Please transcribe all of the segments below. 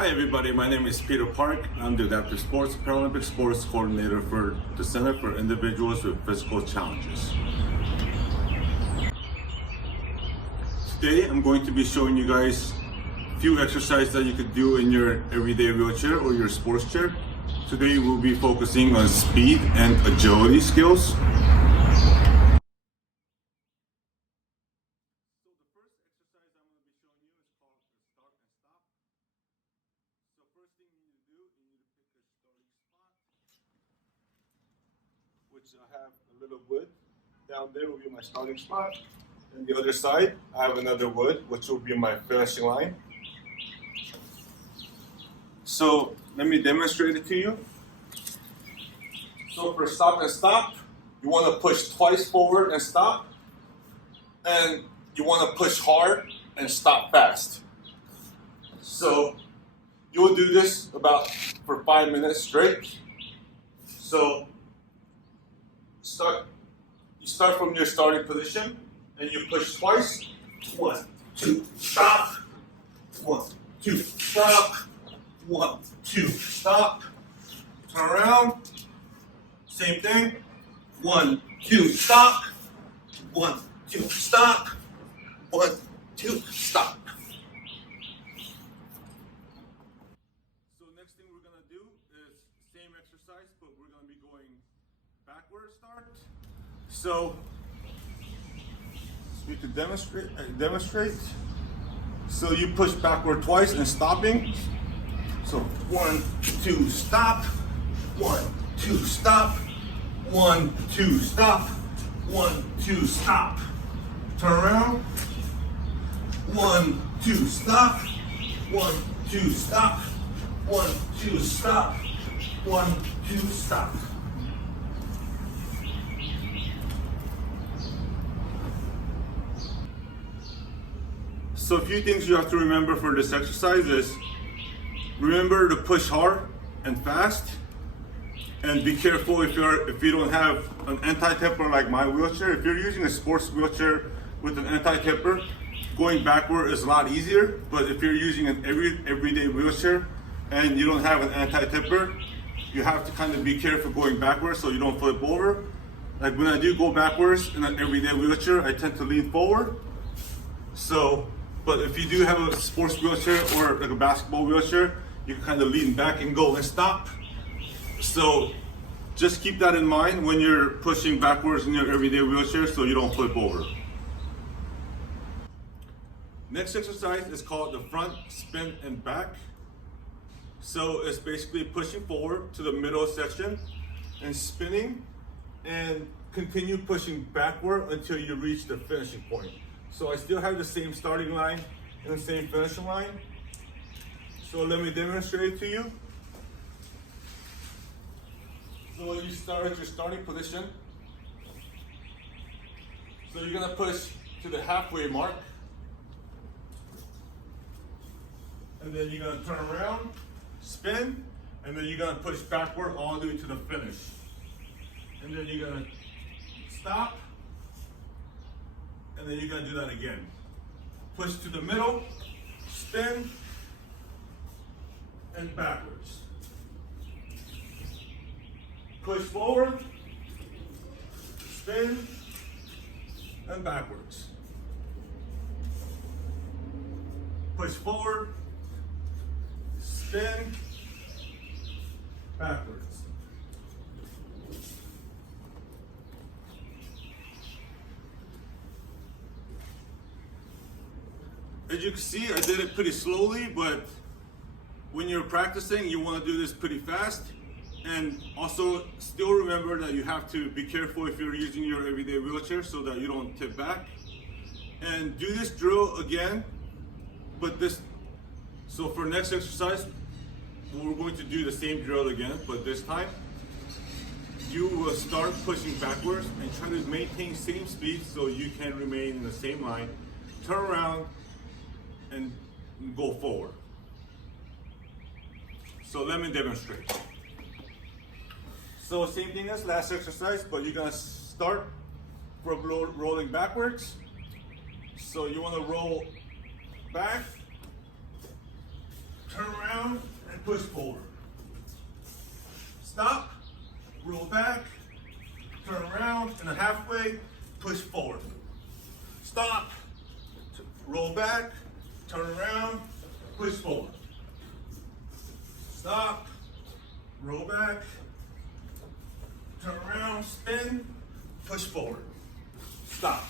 Hi everybody, my name is Peter Park. I'm the Adaptive Sports Paralympic Sports Coordinator for the Center for Individuals with Physical Challenges. Today I'm going to be showing you guys a few exercises that you could do in your everyday wheelchair or your sports chair. Today we'll be focusing on speed and agility skills. Which I have a little wood. Down there will be my starting spot. And the other side, I have another wood, which will be my finishing line. So let me demonstrate it to you. So for stop and stop, you want to push twice forward and stop. And you want to push hard and stop fast. So you'll do this for 5 minutes straight. So you start from your starting position and you push twice. 1, 2, stop. 1, 2, stop. 1, 2, stop. Turn around. Same thing. 1, 2, stop. 1, 2, stop. 1, 2, stop. So next thing we're gonna do is same exercise, but we're gonna be going backward start. So we could demonstrate. So you push backward twice and stopping. So 1, 2, stop. 1, 2, stop. 1, 2, stop. 1, 2, stop. Turn around. 1, 2, stop. 1, 2, stop. 1, 2, stop. 1, 2, stop. So a few things you have to remember for this exercise is, remember to push hard and fast, and be careful if you don't have an anti-tipper like my wheelchair. If you're using a sports wheelchair with an anti-tipper, going backward is a lot easier. But if you're using an everyday wheelchair and you don't have an anti-tipper, you have to kind of be careful going backwards so you don't flip over. Like when I do go backwards in an everyday wheelchair, I tend to lean forward. But if you do have a sports wheelchair or like a basketball wheelchair, you can kind of lean back and go and stop. So just keep that in mind when you're pushing backwards in your everyday wheelchair so you don't flip over. Next exercise is called the front spin and back. So it's basically pushing forward to the middle section and spinning and continue pushing backward until you reach the finishing point. So I still have the same starting line and the same finishing line. So let me demonstrate it to you. So you start at your starting position. So you're gonna push to the halfway mark. And then you're gonna turn around, spin, and then you're gonna push backward all the way to the finish. And then you're gonna stop. And then you're gonna do that again. Push to the middle, spin, and backwards. Push forward, spin, and backwards. Push forward, spin, backwards. As you can see, I did it pretty slowly, but when you're practicing, you want to do this pretty fast. And also, still remember that you have to be careful if you're using your everyday wheelchair so that you don't tip back. And do this drill again, so for next exercise, we're going to do the same drill again, but this time, you will start pushing backwards and try to maintain same speed so you can remain in the same line. Turn around and go forward. So let me demonstrate. So same thing as last exercise, but you're gonna start from rolling backwards. So you wanna roll back, turn around, and push forward. Stop, roll back, turn around, and halfway, push forward. Stop, roll back, turn around, push forward. Stop, roll back, turn around, spin, push forward. Stop.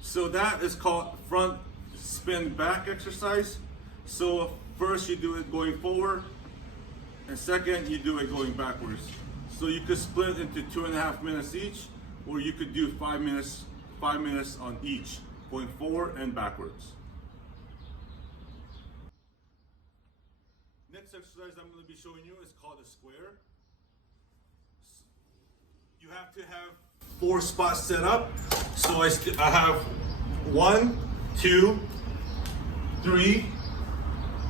So that is called front spin back exercise. So first you do it going forward, and second you do it going backwards. So you could split into 2.5 minutes each, or you could do 5 minutes on each, going forward and backwards. Next exercise I'm going to be showing you is called a square. You have to have 4 spots set up. So I have 1, 2, 3,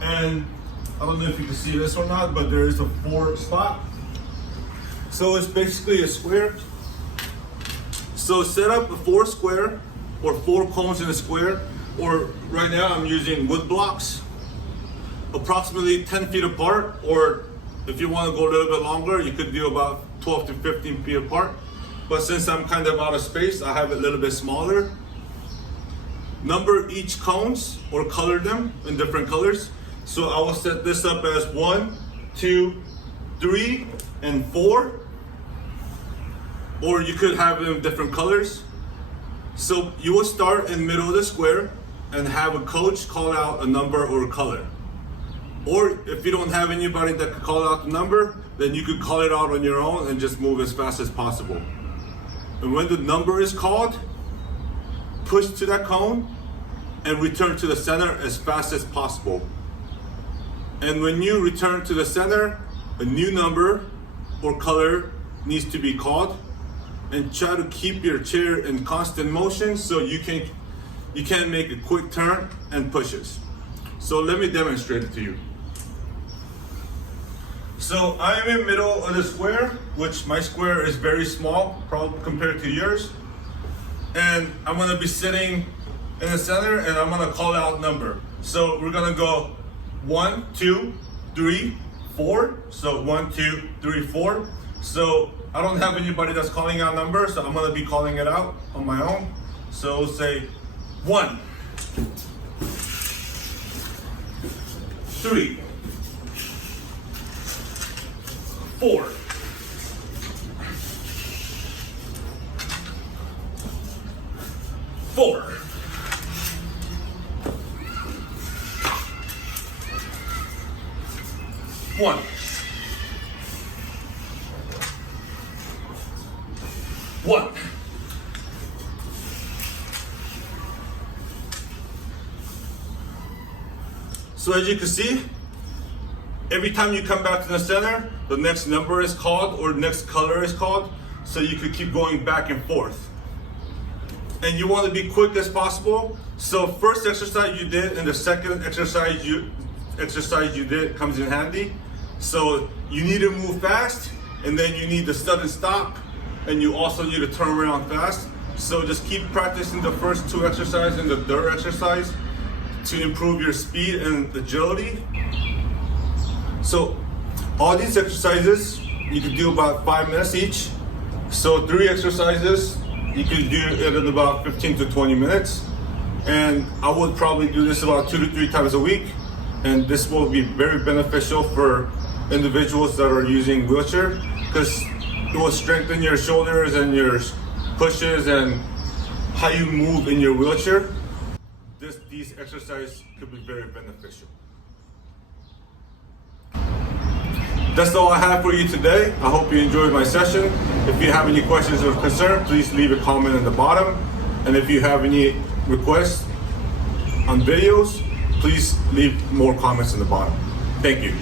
and I don't know if you can see this or not, but there is a 4th spot. So it's basically a square. So set up a 4 square or 4 cones in a square, or right now I'm using wood blocks, approximately 10 feet apart, or if you want to go a little bit longer, you could do about 12 to 15 feet apart. But since I'm kind of out of space, I have it a little bit smaller. Number each cones or color them in different colors. So I will set this up as 1, 2, 3, and 4. Or you could have them in different colors. So you will start in the middle of the square and have a coach call out a number or a color. Or if you don't have anybody that could call out the number, then you could call it out on your own and just move as fast as possible. And when the number is called, push to that cone and return to the center as fast as possible. And when you return to the center, a new number or color needs to be called, and try to keep your chair in constant motion so you can make a quick turn and pushes. So let me demonstrate it to you. So I am in the middle of the square, which my square is very small, probably compared to yours. And I'm gonna be sitting in the center and I'm gonna call out number. So we're gonna go 1, 2, 3, 4. So 1, 2, 3, 4. So I don't have anybody that's calling out numbers, so I'm gonna be calling it out on my own. So we'll say 1, 3, 4, 4, 1, 1. So as you can see, every time you come back to the center, the next number is called or next color is called, so you could keep going back and forth. And you want to be quick as possible. So first exercise you did and the second exercise you did comes in handy. So you need to move fast, and then you need to sudden stop, and you also need to turn around fast. So just keep practicing the first 2 exercises and the third exercise to improve your speed and agility. So all these exercises you can do about 5 minutes each. So 3 exercises you can do it in about 15 to 20 minutes. And I would probably do this about 2 to 3 times a week. And this will be very beneficial for individuals that are using wheelchair, because it will strengthen your shoulders and your pushes and how you move in your wheelchair. These exercises could be very beneficial. That's all I have for you today. I hope you enjoyed my session. If you have any questions or concerns, please leave a comment in the bottom. And if you have any requests on videos, please leave more comments in the bottom. Thank you.